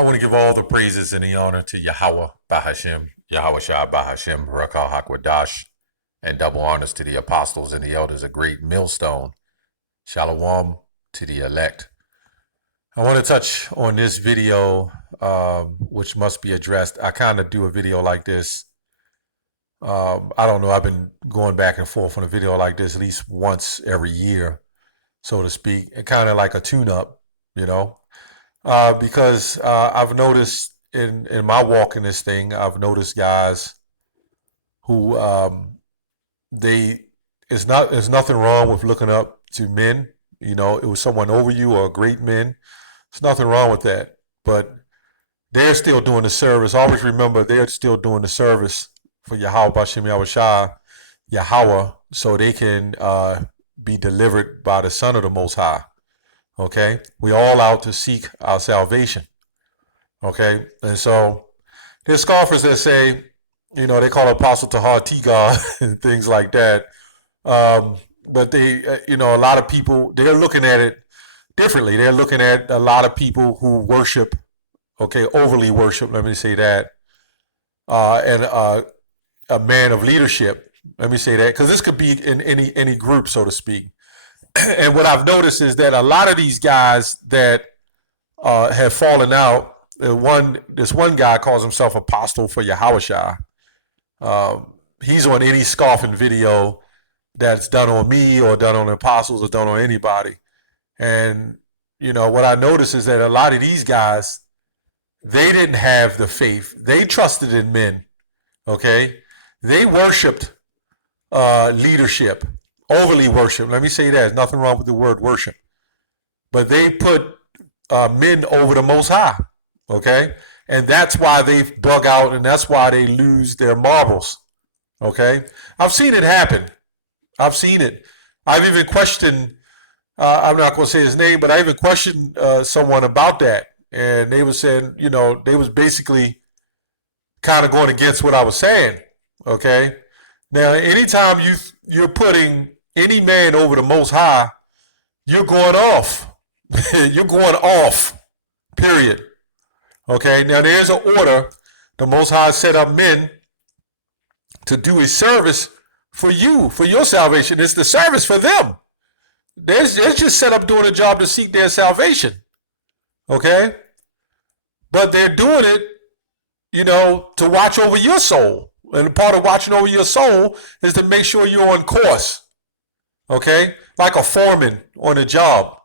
I want to give all the praises and the honor to Yahweh Bahashem, Yahweh Shah Bahashem, Barakah Hakwadash, and double honors to the apostles and the elders, a great millstone. Shalom to the elect. I want to touch on this video, which must be addressed. I kind of do a video like this. I don't know. I've been going back and forth on a video like this at least once every year, so to speak, and kind of like a tune-up, you know. Because I've noticed in my walk in this thing, I've noticed guys who there's nothing wrong with looking up to men. You know, it was someone over you or great men. There's nothing wrong with that. But they're still doing the service. Always remember they're still doing the service for Yahweh Bashem Yahweh Shah, Yahweh, so they can be delivered by the Son of the Most High. Okay, we're all out to seek our salvation. Okay, and so there's scoffers that say, you know, they call Apostle Tahar Tigar and things like that. But they, you know, a lot of people, they're looking at it differently. They're looking at a lot of people who worship, okay, overly worship, let me say that, and a man of leadership, let me say that, because this could be in any group, so to speak. And what I've noticed is that a lot of these guys that have fallen out, this one guy calls himself Apostle for Yahushua. He's on any scoffing video that's done on me or done on apostles or done on anybody. And, you know, what I noticed is that a lot of these guys, they didn't have the faith. They trusted in men, okay? They worshiped leadership. Overly worship. Let me say that. There's nothing wrong with the word worship. But they put men over the Most High. Okay? And that's why they've dug out and that's why they lose their marbles. Okay? I've seen it happen. I've seen it. I've even questioned, I'm not going to say his name, but I even questioned someone about that. And they were saying, you know, they was basically kind of going against what I was saying. Okay? Now, anytime you're putting any man over the Most High, you're going off. You're going off, period. Okay, now there's an order. The Most High set up men to do a service for you, for your salvation. It's the service for them. They're just set up doing a job to seek their salvation. Okay? But they're doing it, you know, to watch over your soul. And part of watching over your soul is to make sure you're on course. Okay? Like a foreman on a job.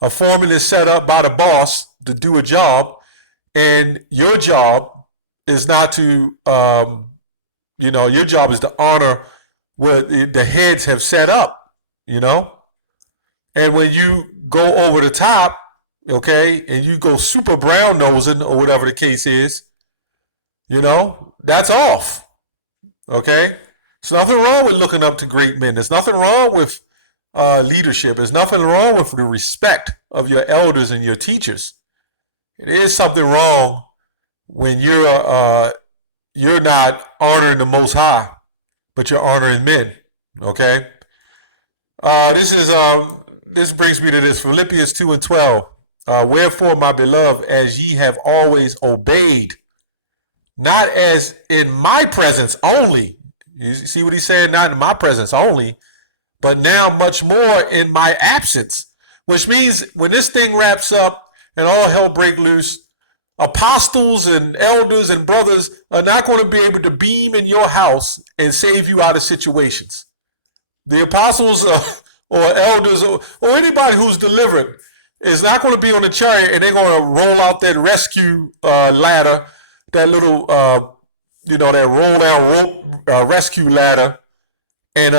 A foreman is set up by the boss to do a job, and your job is not to, you know, your job is to honor what the heads have set up, you know? And when you go over the top, okay, and you go super brown nosing or whatever the case is, you know, that's off. Okay? There's nothing wrong with looking up to great men. There's nothing wrong with leadership. There's nothing wrong with the respect of your elders and your teachers. It is something wrong when you're not honoring the Most High, but you're honoring men. Okay? This brings me to this, Philippians 2:12. Wherefore, my beloved, as ye have always obeyed, not as in my presence only. You see what he's saying? Not in my presence only, but now much more in my absence. Which means when this thing wraps up and all hell break loose, apostles and elders and brothers are not going to be able to beam in your house and save you out of situations. The apostles or elders or anybody who's delivered is not going to be on the chariot and they're going to roll out that rescue ladder, that little, you know, that roll down rope rescue ladder, and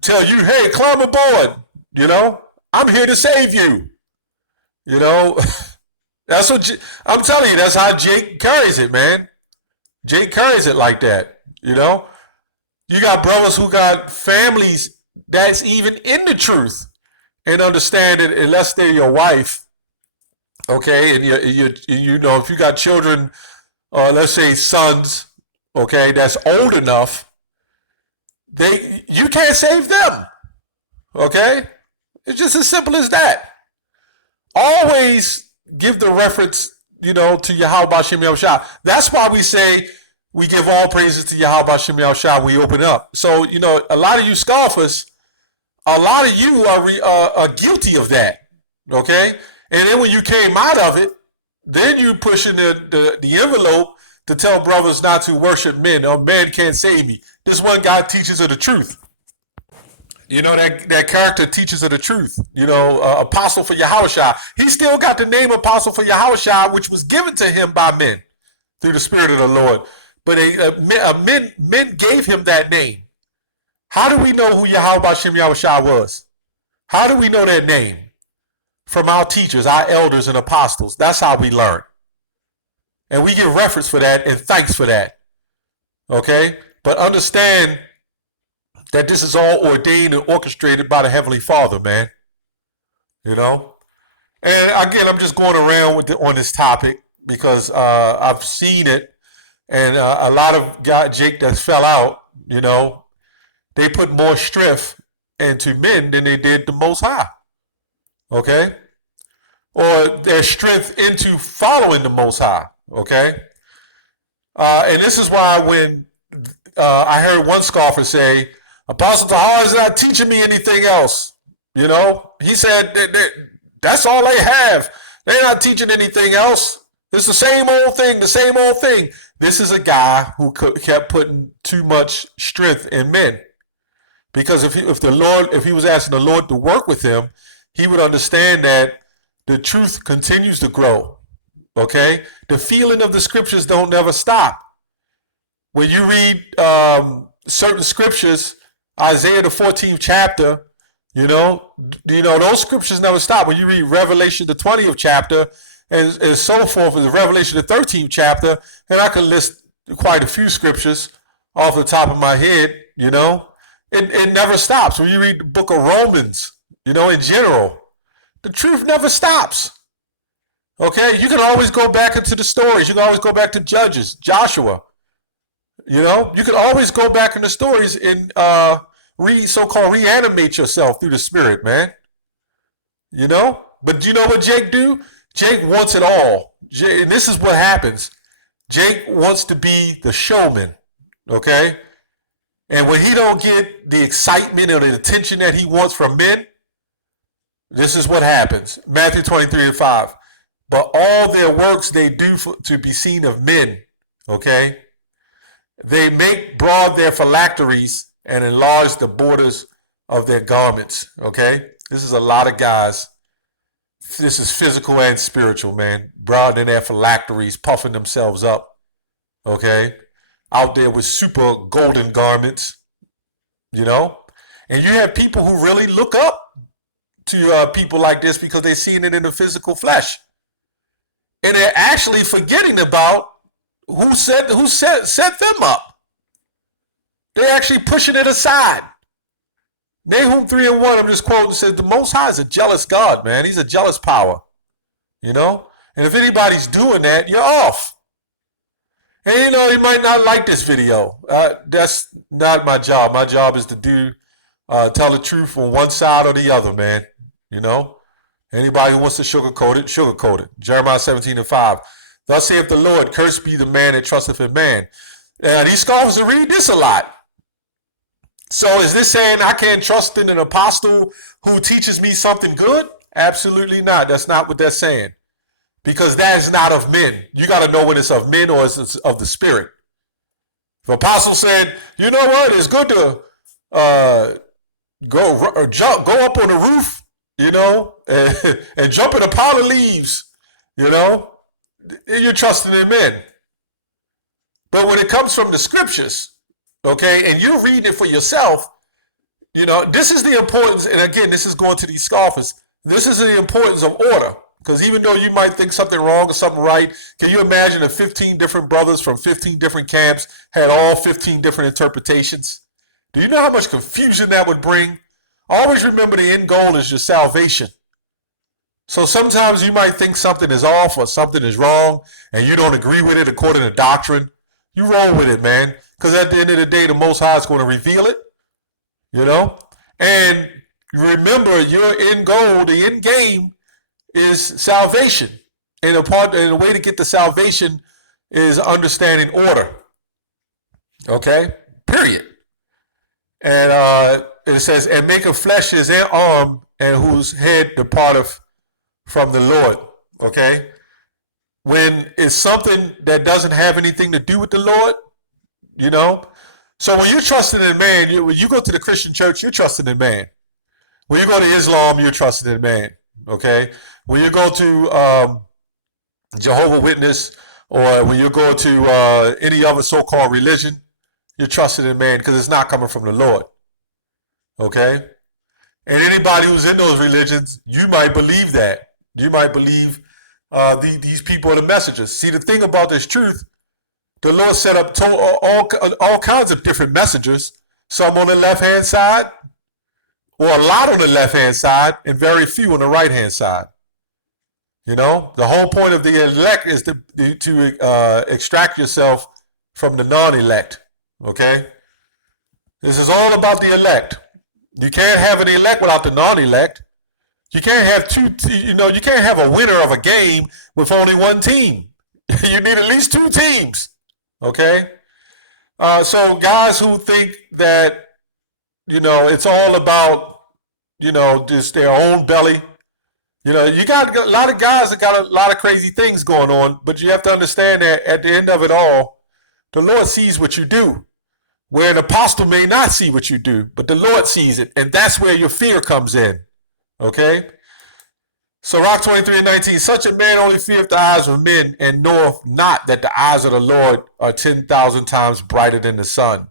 tell you, hey, climb aboard. You know, I'm here to save you. You know, that's what I'm telling you. That's how Jake carries it, man. Jake carries it like that. You know, you got brothers who got families that's even in the truth and understand it, unless they're your wife. Okay, and you know, if you got children, let's say sons, okay, that's old enough, you can't save them. Okay, it's just as simple as that. Always give the reference to Yahweh Hashem Yahushua. That's why we say we give all praises to Yahweh Hashem Yahushua when we open up. So, a lot of you scoffers, a lot of you are guilty of that, okay? And then when you came out of it, then you pushing the envelope to tell brothers not to worship men. Oh, man can't save me. This one guy teaches of the truth. That character teaches of the truth. Apostle for Yahushua. He still got the name Apostle for Yahushua, which was given to him by men through the Spirit of the Lord. But men gave him that name. How do we know who Yahweh Hashem Yahushua was? How do we know that name? From our teachers, our elders and apostles. That's how we learn. And we give reference for that and thanks for that. Okay? But understand that this is all ordained and orchestrated by the Heavenly Father, man. And again, I'm just going around on this topic because I've seen it. And a lot of Jake that fell out, they put more strength into men than they did the Most High. Okay? Or their strength into following the Most High. Okay? And this is why when I heard one scoffer say, Apostle Tahar is not teaching me anything else. He said that's all they have. They're not teaching anything else. It's the same old thing, the same old thing. This is a guy who kept putting too much strength in men. Because if he was asking the Lord to work with him, he would understand that the truth continues to grow. Okay? The feeling of the scriptures don't never stop. When you read certain scriptures, Isaiah the 14th chapter, those scriptures never stop. When you read Revelation the 20th chapter and so forth, and Revelation the 13th chapter, and I can list quite a few scriptures off the top of my head, it never stops. When you read the book of Romans, in general, the truth never stops. Okay? You can always go back into the stories. You can always go back to Judges, Joshua. You can always go back in the stories and so-called reanimate yourself through the Spirit, man. But you know what Jake do? Jake wants it all. And this is what happens. Jake wants to be the showman, okay? And when he don't get the excitement or the attention that he wants from men, this is what happens. Matthew 23:5. But all their works they do to be seen of men, okay? They make broad their phylacteries and enlarge the borders of their garments, okay? This is a lot of guys. This is physical and spiritual, man. Broadening their phylacteries, puffing themselves up, okay? Out there with super golden garments, And you have people who really look up to people like this because they're seeing it in the physical flesh. And they're actually forgetting about who set them up. They're actually pushing it aside. Nahum 3:1, I'm just quoting, says the Most High is a jealous God, man. He's a jealous power. And if anybody's doing that, you're off. And you might not like this video. That's not my job. My job is to tell the truth on one side or the other, man. Anybody who wants to sugarcoat it, sugarcoat it. Jeremiah 17:5. Thus saith the Lord, cursed be the man that trusteth in man. Now, these scholars read this a lot. So is this saying I can't trust in an apostle who teaches me something good? Absolutely not. That's not what they're saying. Because that is not of men. You got to know when it's of men or it's of the Spirit. If apostle said, you know what, it's good to go up on the roof, and jump in a pile of leaves, you're trusting in men. But when it comes from the scriptures, okay, and you're reading it for yourself, this is the importance, and again, this is going to these scoffers, this is the importance of order. Because even though you might think something wrong or something right, can you imagine if 15 different brothers from 15 different camps had all 15 different interpretations? Do you know how much confusion that would bring? Always remember the end goal is your salvation. So sometimes you might think something is off or something is wrong and you don't agree with it according to doctrine. You roll with it, man. Because at the end of the day, the Most High is going to reveal it. And remember your end goal, the end game, is salvation. And the way to get the salvation is understanding order. Okay? Period. And it says, and make of flesh his arm, and whose head departeth from the Lord. Okay? When it's something that doesn't have anything to do with the Lord, you know. So when you're trusting in man, when you go to the Christian church, you're trusting in man. When you go to Islam, you're trusting in man. Okay? When you go to Jehovah's Witness, or when you go to any other so-called religion, you're trusting in man because it's not coming from the Lord. Okay? And anybody who's in those religions, you might believe that. You might believe these people are the messengers. See, the thing about this truth, the Lord set up all kinds of different messengers, some on the left-hand side, or a lot on the left-hand side, and very few on the right-hand side. You know, the whole point of the elect is to extract yourself from the non-elect. Okay? This is all about the elect. You can't have an elect without the non-elect. You can't have you can't have a winner of a game with only one team. You need at least two teams. Okay? So guys who think that, it's all about, just their own belly. You got a lot of guys that got a lot of crazy things going on, but you have to understand that at the end of it all, the Lord sees what you do. Where an apostle may not see what you do, but the Lord sees it, and that's where your fear comes in. Okay? Sirach 23:19, such a man only feareth the eyes of men, and knoweth not that the eyes of the Lord are 10,000 times brighter than the sun,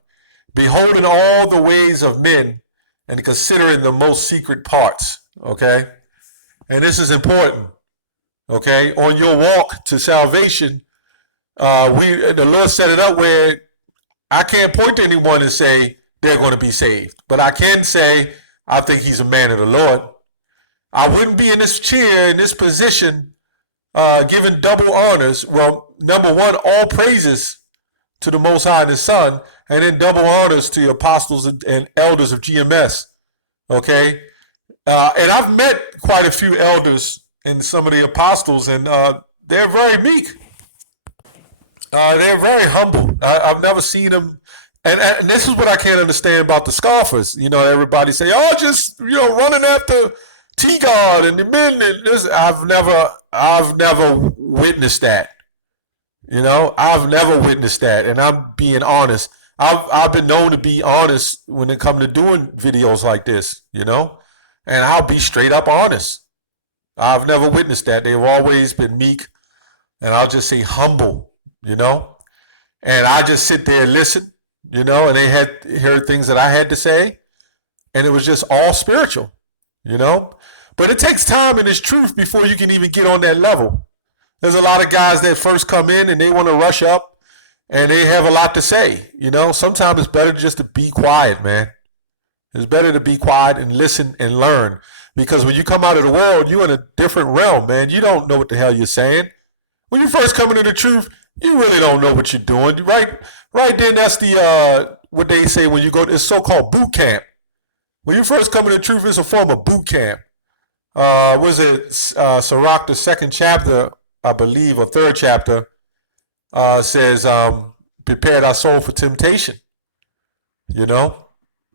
beholding all the ways of men, and considering the most secret parts. Okay? And this is important. Okay? On your walk to salvation, the Lord set it up where I can't point to anyone and say they're going to be saved. But I can say I think he's a man of the Lord. I wouldn't be in this chair, in this position, given double honors. Well, number one, all praises to the Most High and His Son, and then double honors to the apostles and elders of GMS. Okay? And I've met quite a few elders and some of the apostles, and they're very meek. They're very humble. I've never seen them. And this is what I can't understand about the scoffers. Everybody say, oh, just, running after T-God and the men. And this. I've never witnessed that. I've never witnessed that. And I'm being honest. I've been known to be honest when it comes to doing videos like this, and I'll be straight up honest. I've never witnessed that. They've always been meek, and I'll just say humble. And I just sit there and listen, and they had heard things that I had to say, and it was just all spiritual, But it takes time in this truth before you can even get on that level. There's a lot of guys that first come in and they want to rush up, and they have a lot to say, Sometimes it's better just to be quiet, man. It's better to be quiet and listen and learn, because when you come out of the world, you're in a different realm, man. You don't know what the hell you're saying. When you first come into the truth, you really don't know what you're doing, right? Right then, that's the what they say when you go to it's so-called boot camp. When you first come into the truth, it's a form of boot camp. Was it Sirach, the second chapter, I believe, or third chapter, says, "Prepare thy soul for temptation."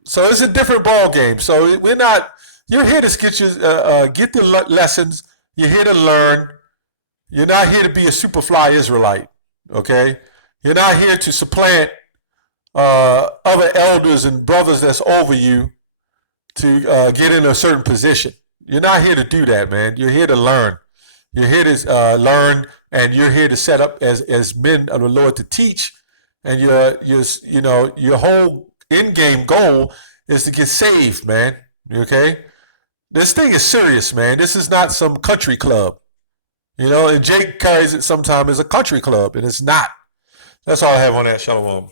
So it's a different ball game. So we're not. You're here to get the lessons. You're here to learn. You're not here to be a superfly Israelite. Okay? You're not here to supplant other elders and brothers that's over you to get in a certain position. You're not here to do that, man. You're here to learn. You're here to learn, and you're here to set up as men of the Lord to teach. And your whole end game goal is to get saved, man. Okay? This thing is serious, man. This is not some country club. And Jake carries it sometimes as a country club, and it's not. That's all I have on that. Shalom.